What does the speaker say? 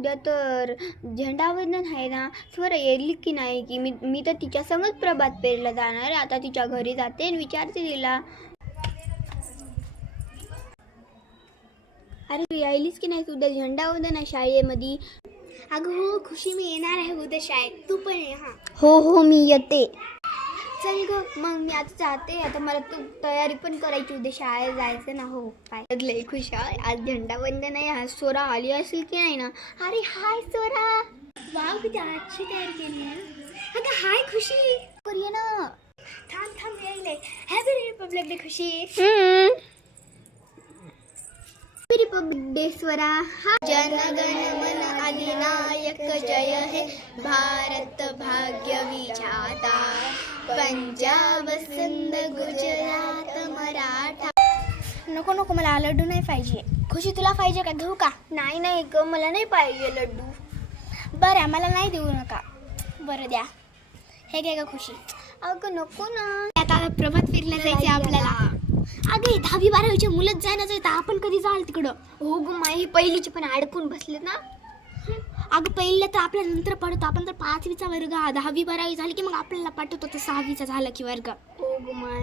उद्या तर झेंडावंदन आहे ना. स्वर येईल की नाही की मी तर तिच्या संगच प्रभात फेरीला जाणार आहे. आता तिच्या घरी जाते आणि विचारते तिला, अरे तू यायलीस की नाही, उद्या झेंडावंदन आहे शाळेमध्ये. अगं हो खुशी, मी येणार आहे उद्या शाळेत, तू पण ये. हां हो मी येते. चल ग मग मी आता जाते. आता मला तू तयारी पण करायची, उद्या शाळेत जायचं ना. हो काय लय खुश आहे, आज झेंडावंदन आहे. आज सोरा आली असेल की नाही ना. अरे हाय सोरा. वाव, किती आजची तयारी केली ना. अगं हाय खुशी, ये ना. थांब यायले. Happy republic day Khushi. Republic day Swara. जनगण मन अधिनायक जय हे भारत भाग्य विधाता, पंजाब सिंध गुजरात मराठा. नको मला लड्डू नाही पाहिजे. खुशी तुला पाहिजे का, घेऊ का? नाही ग, मला नाही पाहिजे लड्डू. बरं मला नाही देऊ नका. बरं द्या, हे घे का खुशी. अगं नको ना. आता प्रभात फेरीला जायचं आपल्याला. अगं 10वी 12वीचे मुलंच जायला जायचं, आपण कधी जाल तिकडं. हो ग माही, पहिलीचे पण अडकून बसले ना. अगं पहिलं तर आपल्या नंतर पडतो, आपण तर 5वीचा वर्ग, 10वी 12वी झाली की मग आपल्याला पाठवतो ते 6वीचा झाला की वर्ग. हो ग माय.